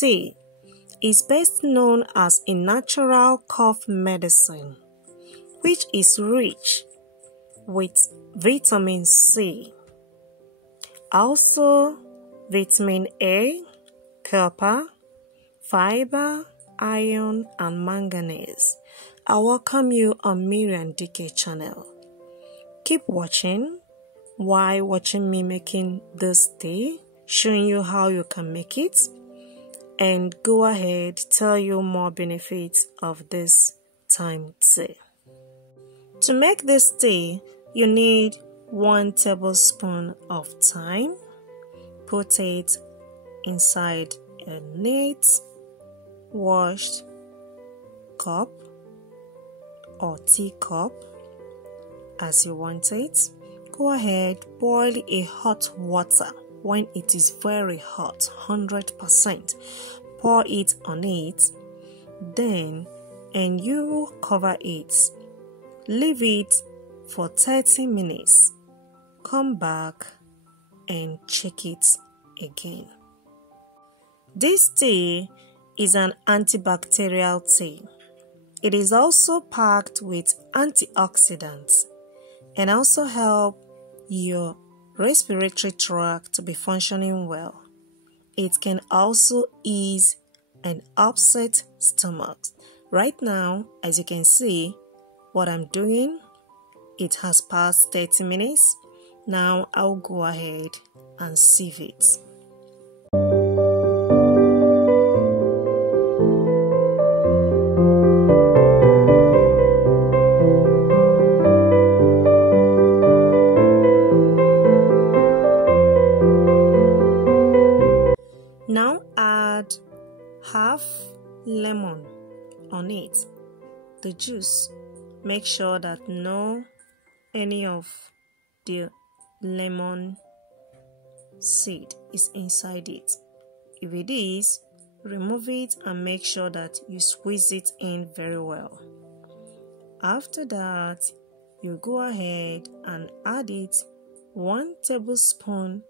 tea is best known as a natural cough medicine, which is rich with vitamin C, also vitamin A, copper, fiber, iron, and manganese. I welcome you on Mirian Dike channel. Keep watching while watching me making this tea, showing you how you can make it, and go ahead tell you more benefits of this thyme tea. To make this tea, you need 1 tablespoon of thyme. Put it inside a neat washed cup or teacup as you want it. Go ahead, boil a hot water. When it is very hot, 100%, pour it on it, and you cover it. Leave it for 30 minutes. Come back and check it again. This tea is an antibacterial tea. It is also packed with antioxidants and also help your respiratory tract to be functioning well. It can also ease an upset stomach. Right now, as you can see, what I'm doing, it has passed 30 minutes. Now I'll go ahead and sieve it. Now add half lemon on it, the juice. Make sure that no any of the lemon seed is inside it. If it is, remove it and make sure that you squeeze it in very well. After that, you go ahead and add it 1 tablespoon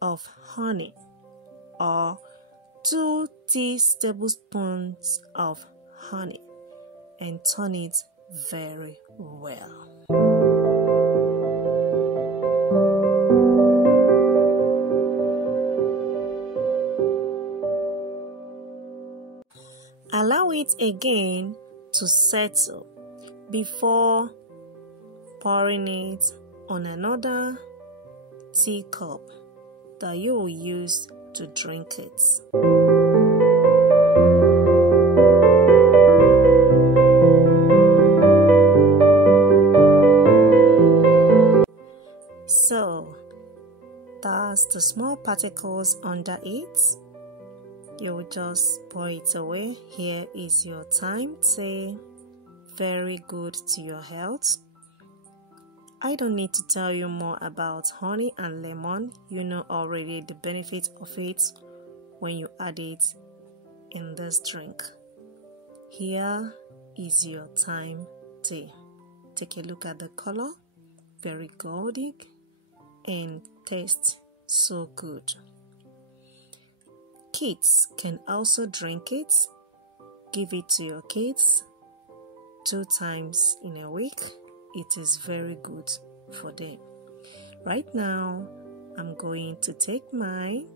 of honey or 2 tablespoons of honey and turn it very well. Allow it again to settle before pouring it on another teacup that you will use to drink it. So that's the small particles under it. You will just pour it away. Here is your thyme tea. Very good to your health. I don't need to tell you more about honey and lemon. You know already the benefit of it when you add it in this drink. Here is your thyme tea. Take a look at the color. Very golden and tastes so good. Kids can also drink it. Give it to your kids 2 times in a week. It is very good for them. Right now, I'm going to take mine.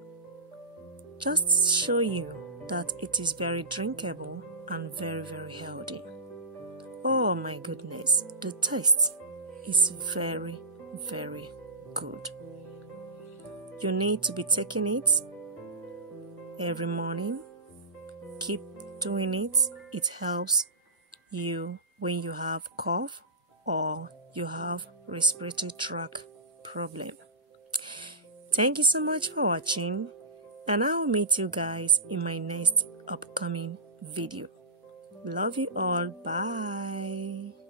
Just show you that it is very drinkable and very, very healthy. Oh my goodness, the taste is very, very good. You need to be taking it every morning. Keep doing it. It helps you when you have cough or you have respiratory tract problem. Thank you so much for watching, and I will meet you guys in my next upcoming video. Love you all. Bye.